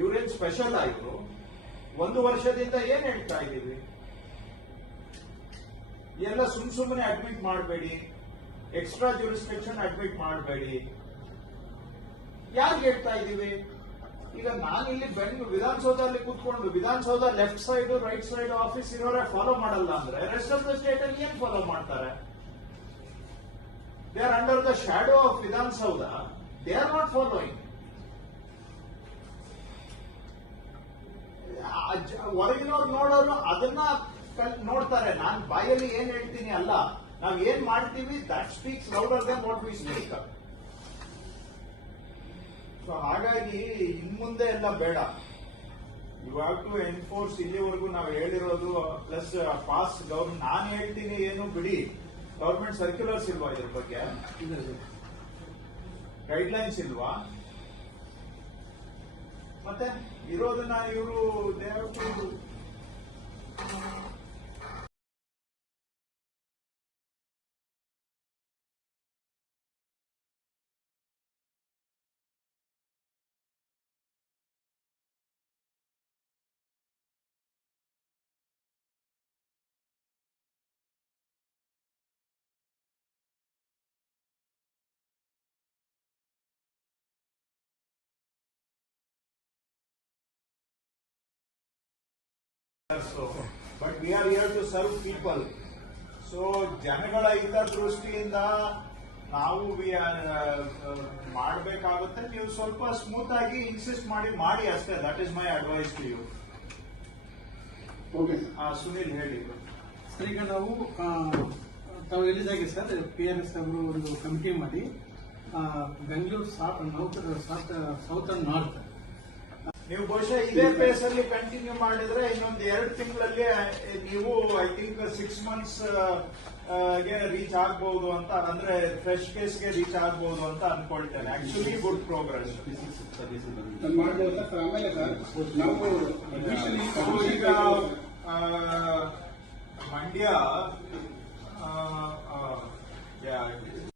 ಇವ್ರೇನ್ special ಆಯ್ತು. ಒಂದು ವರ್ಷದಿಂದ ಏನ್ ಹೇಳ್ತಾ ಇದ್ದೀವಿ? ಎಲ್ಲ ಸುಮ್ ಸುಮ್ಮನೆ ಅಡ್ಮಿಟ್ ಮಾಡಬೇಡಿ. ಎಕ್ಸ್ಟ್ರಾ ಜ್ಯೂರಿಸ್ಟ್ರಿಕ್ಷನ್ ಅಡ್ಮಿಟ್ ಮಾಡಬೇಡಿ. ಯಾರು ಹೇಳ್ತಾ ಇದ್ದೀವಿ? ಈಗ ನಾನಿಲ್ಲಿ ಬೆಂಗಳೂರು ವಿಧಾನಸೌಧದಲ್ಲಿ ಕೂತ್ಕೊಂಡು, Vidhana Soudha left side right side office ಇರೋರೆ follow ಮಾಡಲ್ಲ ಅಂದ್ರೆ ರೆಸ್ಟ್ ಆಫ್ ದ ಸ್ಟೇಟ್ ಅಲ್ಲಿ ಏನ್ ಫಾಲೋ ಮಾಡ್ತಾರೆ? They are under the shadow of Vidhana Soudha. They are not following ಹೊರಗಿನವ್ರು ನೋಡೋರು ಅದನ್ನ ನೋಡ್ತಾರೆ. ನಾನು ಬಾಯಲ್ಲಿ ಏನ್ ಹೇಳ್ತೀನಿ ಅಲ್ಲ ನಾವ್ ಏನ್ ಮಾಡ್ತೀವಿ that speaks louder they what we speak so ಹಾಗಾಗಿ ಇನ್ ಮುಂದೆ ಎಲ್ಲ ಬೇಡ. ಇವಾಗ ಟು ಎನ್ಫೋರ್ಸ್ ಇಲ್ಲಿವರೆಗೂ ನಾವು ಹೇಳಿರೋದು ಪ್ಲಸ್ ಪಾಸ್ ಗೌರ್ಮೆಂಟ್ ನಾನು ಹೇಳ್ತೀನಿ ಏನು ಬಿಡಿ. ಗೌರ್ಮೆಂಟ್ ಸರ್ಕ್ಯುಲರ್ಸ್ ಇಲ್ವಾ ಇದ್ರ ಬಗ್ಗೆ? ಗೈಡ್ಲೈನ್ಸ್ ಇಲ್ವಾ? ಮತ್ತೆ ಇರೋದನ್ನ ಇವರು ದೇವರು but we are here to serve people so ಜನಗಳ ಹಿತದೃಷ್ಟಿಯಿಂದ ನಾವು ವಿ ಆರ್ ಮಾಡಬೇಕಾಗುತ್ತೆ. ನೀವು ಸ್ವಲ್ಪ ಸ್ಮೂತ್ ಆಗಿ ಇನ್ಸಿಸ್ಟ್ ಮಾಡಿ ಮಾಡಿ ಅಷ್ಟೇ. That is my advice to you Sunil ಹೇಳಿ. ಸರ್ ಈಗ ನಾವು ತಾವು ಹೇಳಿದಾಗೆ ಸರ್ ಪಿ ಆರ್ ಎಸ್ ಅವರು ಒಂದು ಕಮಿಟಿ ಮಾಡಿ ಬೆಂಗಳೂರು ಸಾತ್ ಸೌತ್ ಸೌತ್ ನಾರ್ತ್ ನೀವು ಬಹುಶಃ ಇದೇ ಪೇಸ್ ಅಲ್ಲಿ ಕಂಟಿನ್ಯೂ ಮಾಡಿದ್ರೆ ಇನ್ನೊಂದು ಎರಡು ತಿಂಗಳಲ್ಲಿ ನೀವು ಐ ಥಿಂಕ್ ಸಿಕ್ಸ್ ಮಂತ್ಸ್ಗೆ ರೀಚ್ ಆಗ್ಬಹುದು ಅಂತ ಅಂದ್ರೆ ಫ್ರೆಶ್ ಕೇಸ್ಗೆ ರೀಚ್ ಆಗ್ಬಹುದು ಅಂತ ಅನ್ಕೊಳ್ತೇನೆ. Actually good progress Mandya